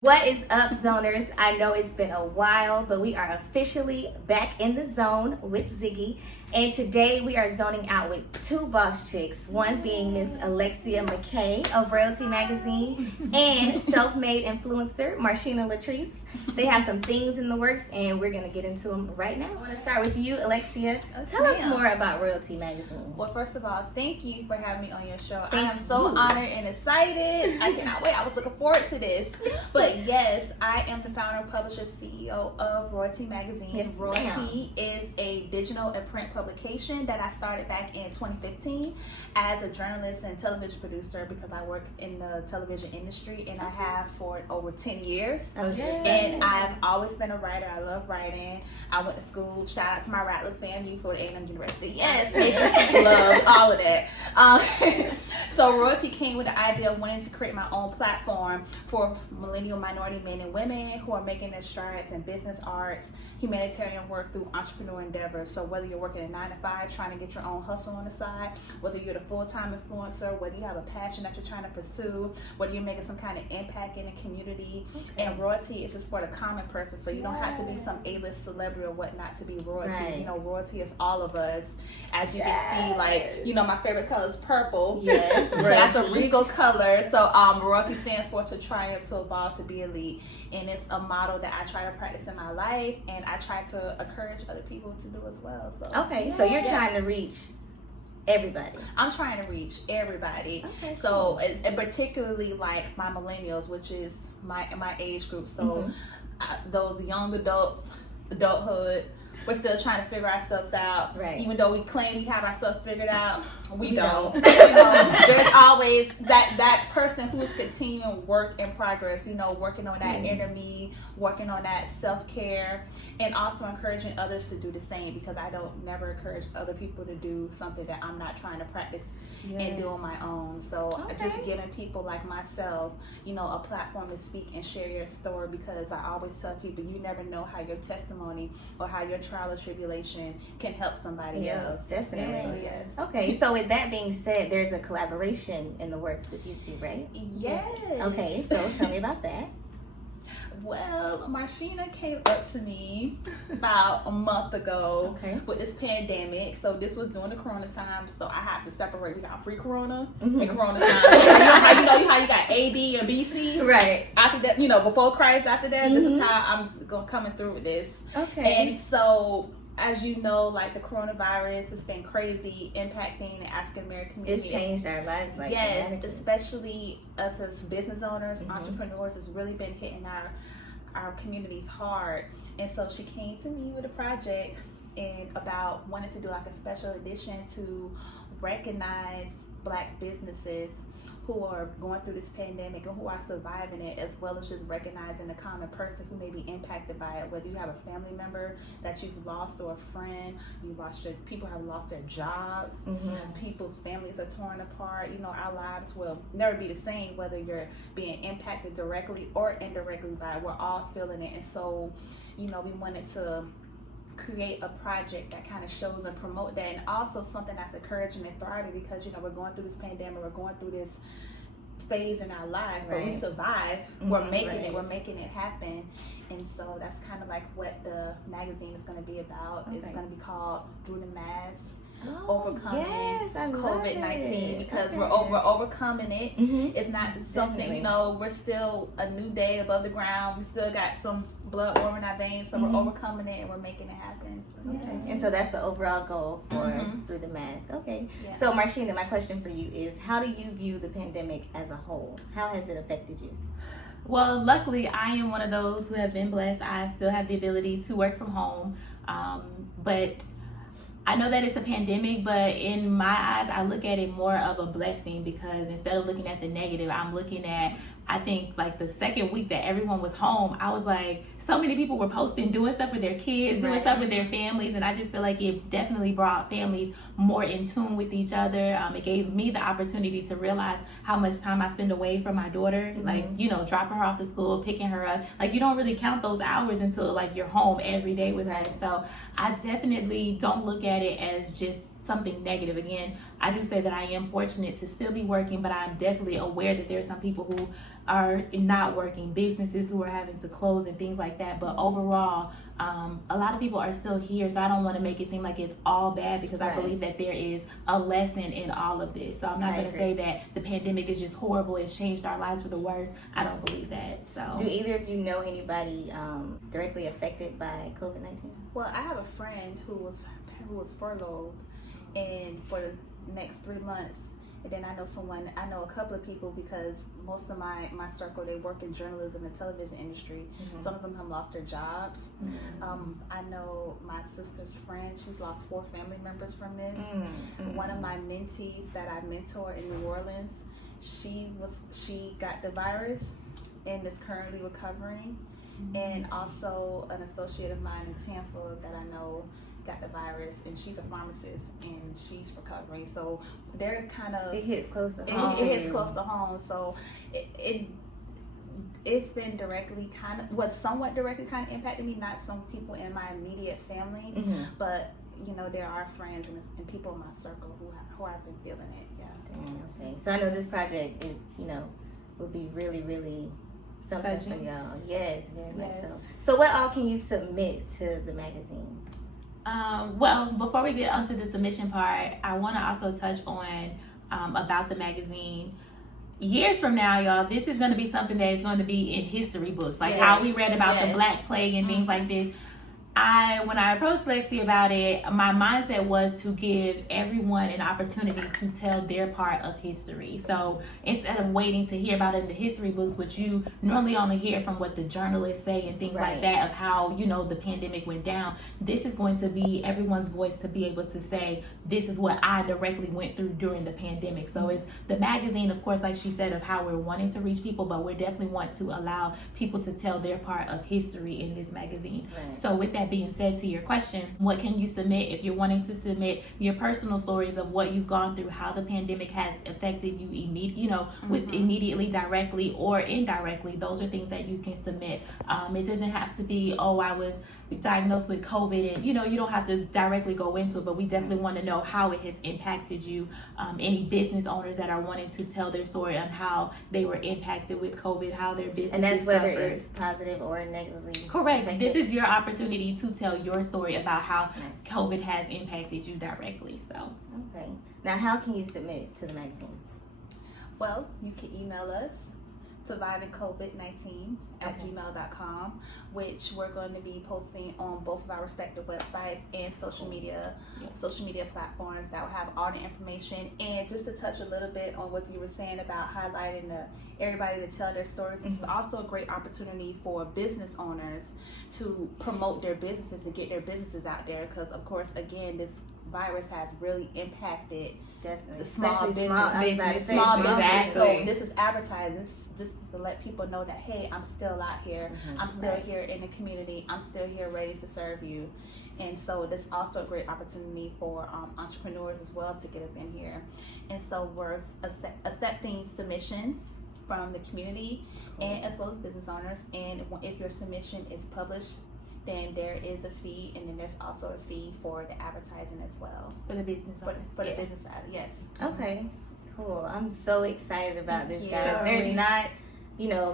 What is up, zoners? I know it's been a while, but we are officially back in the zone with Ziggy. And today we are zoning out with two boss chicks, one being Miss Alexia Mckay of Royalty Magazine and self-made influencer Marchina Latrese. They have some things in the works and we're going to get into them right now. I want to start with you, Alexia. Tell us more about Royalty Magazine. Well, first of all, thank you for having me on your show. I am so honored and excited. I cannot wait. I was looking forward to this. But yes, I am the founder, publisher, CEO of Royalty Magazine. Yes, Royalty is a digital and print publication that I started back in 2015 as a journalist and television producer because I work in the television industry and I have for over 10 years. And I've always been a writer. I love writing. I went to school. Shout out to my Rattlers family for the A&M University. Yes, love all of that. So Royalty came with the idea of wanting to create my own platform for millennial minority men and women who are making their strides in business, arts, humanitarian work through entrepreneur endeavors. So whether you're working a 9-to-5 trying to get your own hustle on the side, whether you're the full-time influencer, whether you have a passion that you're trying to pursue, whether you're making some kind of impact in the community, and Royalty is just for the common person. So you don't have to be some A-list celebrity or whatnot to be royalty. Right. You know, royalty is all of us. As you can see, like, you know, my favorite color is purple. Yes. So that's a regal color. So royalty stands for to triumph, to evolve, to be elite. And it's a model that I try to practice in my life, and I try to encourage other people to do as well. So so you're trying to reach everybody. I'm trying to reach everybody. Okay, so and particularly like my millennials, which is my age group. So those young adults, adulthood, we're still trying to figure ourselves out. Right. Even though we claim we have ourselves figured out, we don't. You know, there's always that person who's continuing work in progress, you know, working on that inner me, working on that self-care, and also encouraging others to do the same, because I don't never encourage other people to do something that I'm not trying to practice and do on my own. So just giving people like myself, you know, a platform to speak and share your story, because I always tell people you never know how your testimony or how your trial or tribulation can help somebody else. Definitely. So, yes. Okay, so with that being said, there's a collaboration in the works with you two, right? Yes. Okay, so tell me about that. Well, Marchina came up to me about a month ago with this pandemic. So this was during the Corona time. So I have to separate. We got pre-Corona and Corona time. you know how you got A, B, and B, C. Right. After that, you know, before Christ. After that, this is how I'm coming through with this. Okay. And so, as you know, like the coronavirus has been crazy, impacting the African American community. It's changed our lives, like yes, especially us as business owners, entrepreneurs. It's really been hitting our communities hard. And so she came to me with a project and about wanting to do like a special edition to recognize Black businesses who are going through this pandemic and who are surviving it, as well as just recognizing the common person who may be impacted by it, whether you have a family member that you've lost or a friend, people have lost their jobs, people's families are torn apart. You know, our lives will never be the same whether you're being impacted directly or indirectly by it. We're all feeling it. And so, you know, we wanted to create a project that kind of shows and promote that, and also something that's encouraging and thriving, because you know we're going through this pandemic, we're going through this phase in our life, but we survive. We're making it happen. And so that's kind of like what the magazine is going to be about. It's going to be called Through the Mask, overcoming COVID-19, because we're overcoming it. It's not something, you know, we're still a new day above the ground. We still got some blood warming our veins, so we're overcoming it and we're making it happen. So, And so that's the overall goal for Through the Mask. Yes. So Marchina, my question for you is, how do you view the pandemic as a whole? How has it affected you? Well, luckily, I am one of those who have been blessed. I still have the ability to work from home, but I know that it's a pandemic, but in my eyes, I look at it more of a blessing, because instead of looking at the negative, I'm looking at, I think, like the second week that everyone was home, I was like, so many people were posting, doing stuff with their kids, doing stuff with their families, and I just feel like it definitely brought families more in tune with each other. It gave me the opportunity to realize how much time I spend away from my daughter, like, you know, dropping her off to school, picking her up. Like, you don't really count those hours until like you're home every day with her. So I definitely don't look at at it as just something negative. Again, I do say that I am fortunate to still be working, but I'm definitely aware that there are some people who are not working, businesses who are having to close and things like that. But overall, a lot of people are still here, so I don't want to make it seem like it's all bad, because I believe that there is a lesson in all of this. So I'm not going to say that the pandemic is just horrible, it's changed our lives for the worse. I don't believe that. So do either of you know anybody directly affected by COVID-19? Well, I have a friend who was furloughed, and for the next 3 months. And then I know a couple of people, because most of my circle, they work in journalism and television industry. Mm-hmm. Some of them have lost their jobs. Mm-hmm. I know my sister's friend, she's lost 4 family members from this. Mm-hmm. One of my mentees that I mentor in New Orleans, she got the virus and is currently recovering. Mm-hmm. And also an associate of mine in Tampa that I know got the virus, and she's a pharmacist and she's recovering. So they're kind of, it hits close to home. It hits close to home. So it's been directly somewhat directly kind of impacted me. Not some people in my immediate family, mm-hmm. but there are friends and people in my circle who have been feeling it. Yeah. Damn, okay. So I know this project is will be really, really something for y'all. Yes, very much so. So what all can you submit to the magazine? Well, before we get onto the submission part, I want to also touch on about the magazine. Years from now, y'all, this is going to be something that is going to be in history books, like how we read about the Black Plague and things like this. When I approached Lexi about it, my mindset was to give everyone an opportunity to tell their part of history. So instead of waiting to hear about it in the history books, which you normally only hear from what the journalists say and things like that of how, the pandemic went down, this is going to be everyone's voice to be able to say, this is what I directly went through during the pandemic. So it's the magazine, of course, like she said, of how we're wanting to reach people, but we definitely want to allow people to tell their part of history in this magazine. So with that being said, to your question, what can you submit? If you're wanting to submit your personal stories of what you've gone through, how the pandemic has affected you with immediately, directly or indirectly, those are things that you can submit. It doesn't have to be, I was diagnosed with COVID, and you don't have to directly go into it, but we definitely want to know how it has impacted you. Any business owners that are wanting to tell their story on how they were impacted with COVID, how their business and that's whether it's positive or negatively. Correct. Affected. This is your opportunity to tell your story about how COVID has impacted you directly. So okay, now how can you submit to the magazine? Well, you can email us, survivingcovid19@gmail.com, which we're going to be posting on both of our respective websites and social media platforms that will have all the information. And just to touch a little bit on what you were saying about highlighting everybody to tell their stories, this is also a great opportunity for business owners to promote their businesses and get their businesses out there, because of course, again, this virus has really impacted the small businesses. So this is advertising. This is to let people know that, hey, I'm still out here. Mm-hmm. I'm still here in the community. I'm still here ready to serve you. And so this is also a great opportunity for entrepreneurs as well to get up in here. And so we're accepting submissions from the community and as well as business owners. And if your submission is published, then there is a fee, and then there's also a fee for the advertising as well. For the business owners. For the business side, yes. Okay, cool. I'm so excited about this, guys. There's not,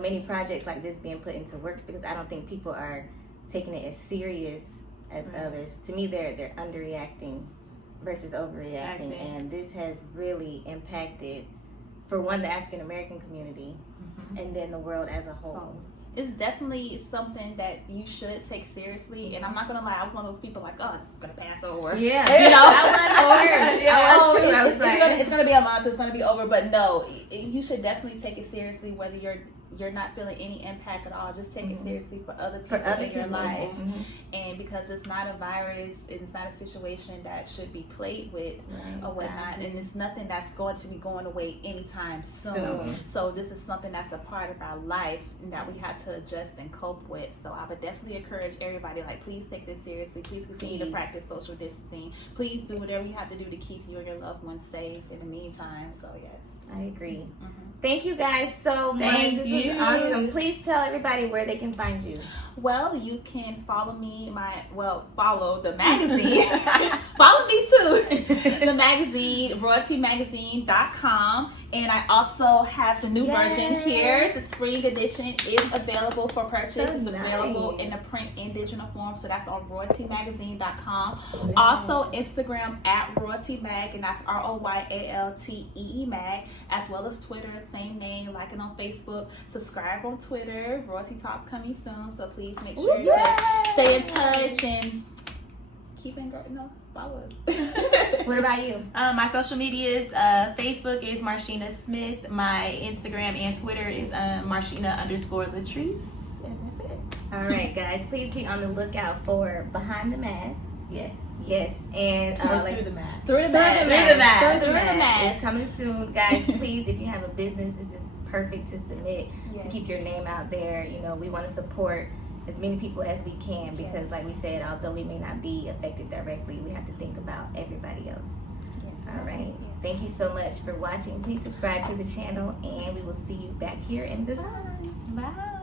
many projects like this being put into works, because I don't think people are taking it as serious as others. To me, they're underreacting versus overreacting, and this has really impacted, for one, the African American community, and then the world as a whole. It's definitely something that you should take seriously, and I'm not gonna lie, I was one of those people like, oh, this is gonna pass over. Yeah, I was like, it's gonna be a month, it's gonna be over. But no, you should definitely take it seriously, whether you're not feeling any impact at all. Just take it seriously for other people in your life, and because it's not a virus, it's not a situation that should be played with or whatnot, and it's nothing that's going to be going away anytime soon. So this is something that's a part of our life and that we have to adjust and cope with. So I would definitely encourage everybody, please take this seriously. Please continue to practice social distancing. Please do whatever you have to do to keep you and your loved ones safe in the meantime. So yes, I agree. Thank you guys so much. This was awesome. Please tell everybody where they can find you. Well, you can follow me, follow the magazine. Follow me too. The magazine, royaltymagazine.com. And I also have the new version here. The spring edition is available for purchase. It's available in the print and digital form. So that's on royaltymagazine.com. Also, Instagram at royaltymag, and that's ROYALTEE mag, as well as Twitter, same name, like it on Facebook. Subscribe on Twitter. Royalty Talks coming soon. So please make sure to stay in touch and keep follow us. What about you? My social media is Facebook is Marchina Smith. My Instagram and Twitter is Marchina_Latrese. And that's it. All right, guys, please be on the lookout for Behind the Mask. Yes, and Through the Mask. Through the Mask. It's coming soon, guys. Please, if you have a business, this is perfect to submit to keep your name out there. You know, we want to support as many people as we can because, like we said, although we may not be affected directly, we have to think about everybody else. All right. Thank you so much for watching. Please subscribe to the channel, and we will see you back here in the sun. Bye.